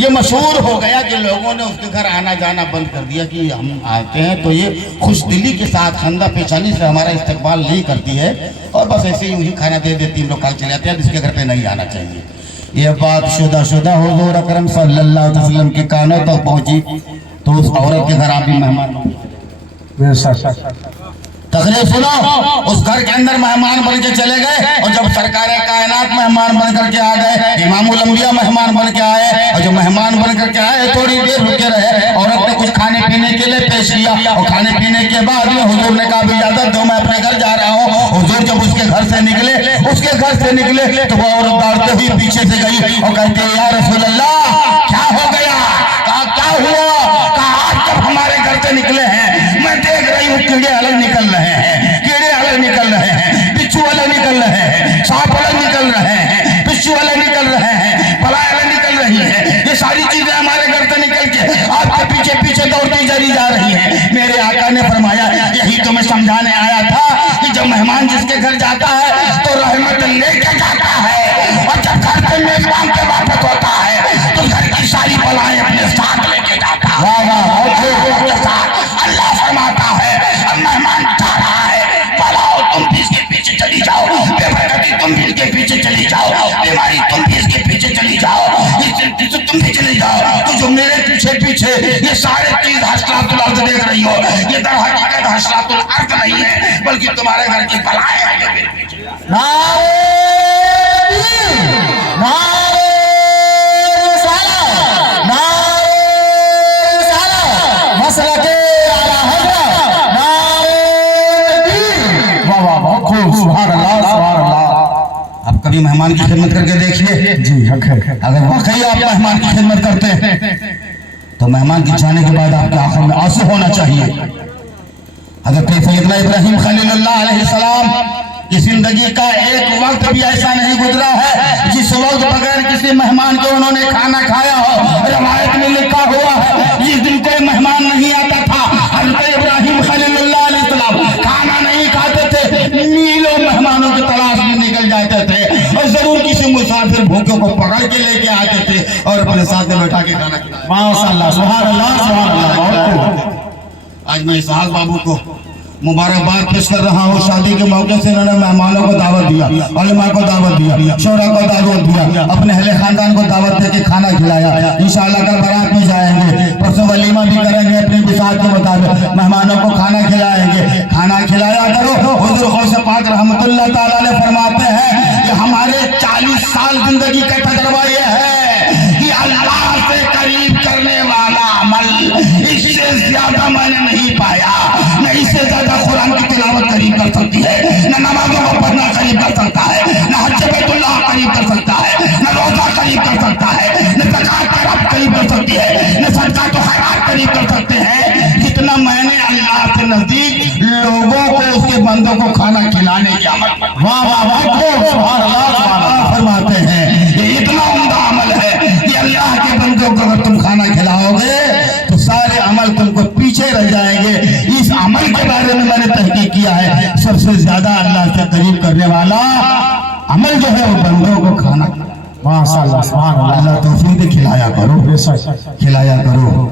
یہ مشہور ہو گیا کہ لوگوں نے اس کے گھر آنا جانا بند کر دیا کہ ہم آتے ہیں تو یہ خوش دلی کے ساتھ خندہ پیشانی سے ہمارا استقبال نہیں کرتی ہے اور بس ایسے یوں ہی کھانا دے دیتی ہم لوگ کل چلے آتے ہیں، جس کے گھر پہ نہیں آنا چاہیے۔ یہ بات شدہ حضور اکرم صلی اللہ علیہ وسلم کے کانوں تک پہنچی تو اس عورت کے گھر آپ بھی مہمان تقریر سنو، اس گھر کے اندر مہمان بن کے چلے گئے اور جب سرکار کائنات مہمان بن کر کے آ گئے، امام الانبیاء مہمان بن کے آئے اور جو مہمان بن کر کے آئے تھوڑی دیر رکے رہے، عورت نے کچھ کھانے پینے کے لیے پیش کیا اور کھانے پینے کے بعد میں حضور نے کہا بھی اجازت دو میں اپنے گھر جا رہا ہوں۔ حضور جب اس کے گھر سے نکلے تو وہ عورت دوڑتے ہوئی پیچھے سے گئی اور کہتے ہیں یا رسول اللہ کیا ہو گیا؟ کہا کیا ہوا؟ کہا آج جب ہمارے گھر سے نکلے ہیں میں دیکھ رہی ہوں کیڑے الگ نکل رہے ہیں، بچھو الگ نکل رہے ہیں، سانپ الگ نکل رہے ہیں، بچھو الگ نکل رہے ہیں، بلائیں الگ نکل رہی ہیں، یہ ساری چیزیں ہمارے گھر سے نکل کے آپ کے پیچھے پیچھے دوڑتی چلی جا رہی ہیں۔ میرے آقا نے فرمایا یہی تو میں سمجھانے آیا تھا کہ جب مہمان جس کے گھر جاتا ہے تو رحمت لے کے جاتا ہے اور جب گھر سے میزبان کے واپس ہوتا ہے تو گھر کی ساری بلائیں اپنے ساتھ لے کے جاتا ہے۔ اللہ فرماتا ہے اب مہمان جا رہا ہے، بلاؤ تم بھی اس کے پیچھے چلی جاؤ، بے برکتی تم بھی اس کے پیچھے چلی جاؤ، بیماری تم بھی اس کے پیچھے چلی جاؤ، تم بھی چلی جاؤ۔ تو جو میرے پیچھے پیچھے یہ سارے چیز حشرات الارض دیکھ رہی ہو، یہ در حقیقت حشرات الارض نہیں ہے بلکہ تمہارے گھر کی بلائیں ہیں جو میرے پیچھے۔ اب کبھی مہمان کی خدمت کر کے دیکھیے، اگر واقعی آپ مہمان کی خدمت کرتے ہیں تو مہمان کی جانے کے بعد آپ کی آنکھوں میں آنسو ہونا چاہیے۔ حضرت سیدنا ابراہیم خلیل اللہ علیہ السلام کی زندگی کا ایک وقت بھی ایسا نہیں گزرا ہے جس وقت بغیر کسی مہمان کے انہوں نے کھانا کھایا ہو۔ روایت میں لکھا ہوا ہے جس دن کوئی مہمان نہیں آتا تھا حضرت ابراہیم خلیل اللہ علیہ السلام کھانا نہیں کھاتے تھے، میلوں مہمانوں کی تلاش میں نکل جاتے تھے اور ضرور کسی مسافر بھوکوں کو پکڑ کے لے کے آتے تھے اور اپنے ساتھ میں بیٹھا کے کھانا کھلایا۔ ماشاءاللہ، سبحان اللہ، سبحان اللہ۔ آج میں اسحاق بابو کو مبارکباد پیش کر رہا ہوں، شادی کے موقع سے انہوں نے مہمانوں کو دعوت دیا، علماء کو دعوت دیا، شورا کو دعوت دیا، اپنے اہل خاندان کو دعوت دے کے کھانا کھلایا۔ انشاءاللہ کل بارات میں جائیں گے، پرسوں ولیمہ بھی کریں گے، اپنے بساط کے مطابق مہمانوں کو کھانا کھلائیں گے۔ کھانا کھلایا کرو۔ حضور غوث پاک رحمت اللہ تعالیٰ علیہ فرماتے ہیں کہ ہمارے 40 سال زندگی کا تجربہ یہ ہے کہ اللہ سے قریب کرنے والا عمل اس سے زیادہ میں نے نہیں پایا۔ نہ اس سے زیادہ قرآن کی تلاوت قریب کر سکتی ہے، نہ نمازوں کو پڑھنا قریب کر سکتا ہے، نہ حج بیت اللہ قریب کر سکتا ہے، نہ روزہ قریب کر سکتا ہے، نہ زکات کا رب قریب کر سکتی ہے، نہ صدقات و خیرات قریب کر سکتے ہیں جتنا میں نے اللہ سے نزدیک لوگوں کو اس کے بندوں کو کھانا کھلانے کی عمل سبحان اللہ فرماتے ہیں۔ یہ اتنا عمدہ عمل ہے کہ اللہ کے بندوں کو اگر تم کھانا کھلاؤ گے تو سارے عمل تم کو پیچھے رہ جائیں گے۔ اس عمل کے بارے میں نے تحقیق کیا ہے، سب سے زیادہ اللہ سے قریب کرنے والا عمل جو ہے وہ بندوں کو کھانا ماشاءاللہ سبحان اللہ۔ اللہ توفیق دے، کھلایا کرو۔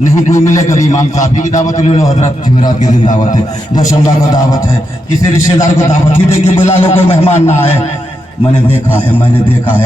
نہیں کوئی ملے کبھی امام صاحب کی دعوت لے لو، حضرت جمعرات کے دن دعوت ہے، دوشنبہ کو دعوت ہے، کسی رشتہ دار کو دعوت ہی دے کے بلا لو، کوئی مہمان نہ آئے۔ میں نے دیکھا ہے،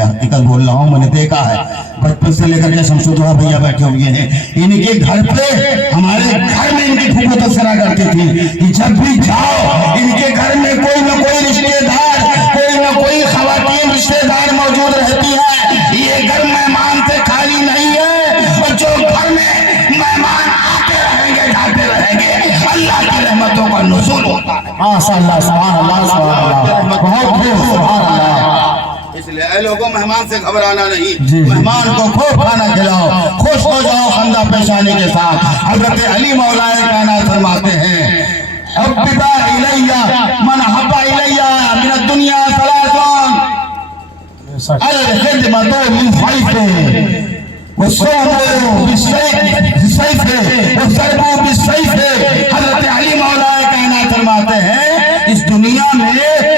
حقیقت بول رہا ہوں، میں نے دیکھا ہے، بچپن سے لے کر کے شمس الدوحہ بھیا بیٹھے ہوئے ہیں، ان کے گھر پہ ہمارے گھر میں ان کی پھوپھو تذکرہ کرتی تھی کہ جب بھی جاؤ ان کے گھر میں کوئی نہ کوئی رشتہ دار، کوئی نہ کوئی خواتین رشتہ دار موجود رہتی ہے۔ یہ گھر مہمان سے خالی نہیں ہے اور جو گھر میں مہمان آتے رہیں گے جاتے رہیں گے اللہ کی رحمتوں کا نزول ہوتا ہے۔ ماشاءاللہ سبحان اللہ، سبحان اللہ، بہت خوب، سبحان اللہ۔ اس لیے اے لوگوں مہمان سے گھبرانا نہیں، مہمان کو خوب کھانا کھلاؤ، خوش ہو جاؤ خندہ پیشانی کے ساتھ۔ حضرت علی مولا کائنات فرماتے ہیں حبب الیہ من حب الیہ من الدنیا ثلاث الخدمۃ بالسیف والصوم بالسیف والضرب بالسیف۔ حضرت علی مولا کائنات فرماتے ہیں اس دنیا میں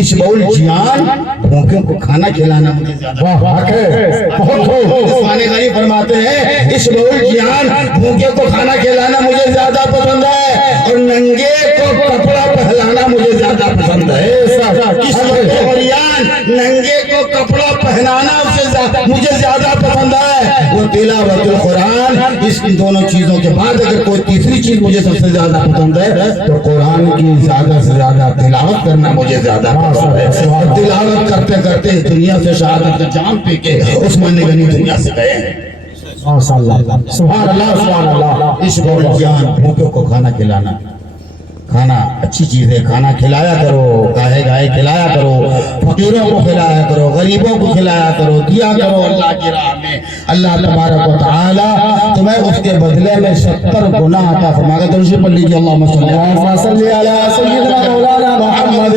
عشب الجیان بھوکوں کو کھانا کھلانا مجھے زیادہ غریب فرماتے ہیں عشب الجیان بھوکوں کو کھانا کھلانا مجھے زیادہ پسند ہے اور ننگے کو کپڑا پہلانا مجھے زیادہ پسند ہے ننگے کو کپڑا پہنانا مجھے زیادہ پسند ہے وہ تلاوت القرآن اس دونوں چیزوں کے بعد اگر کوئی تیسری چیز مجھے سب سے زیادہ پسند ہے تو قرآن کی زیادہ سے زیادہ تلاوت کرنا مجھے زیادہ پسند ہے اور تلاوت کرتے کرتے دنیا سے شہادت جام پی کے عثمان غنی دنیا سے گئے ہیں سبحان اللہ عشب الجیان بھوکوں کو کھانا کھلانا کھانا اچھی چیز ہے کھانا کھلایا کرو گاہے گاہے کھلایا کرو فقیروں کو کھلایا کرو غریبوں کو کھلایا کرو دیا کرو اللہ کی راہ میں اللہ تبارک و تعالی تمہیں اس کے بدلے میں 70 گنا عطا فرمائے گا۔ درود پڑھ لیجیے اللہم صلی علی سیدنا مولانا محمد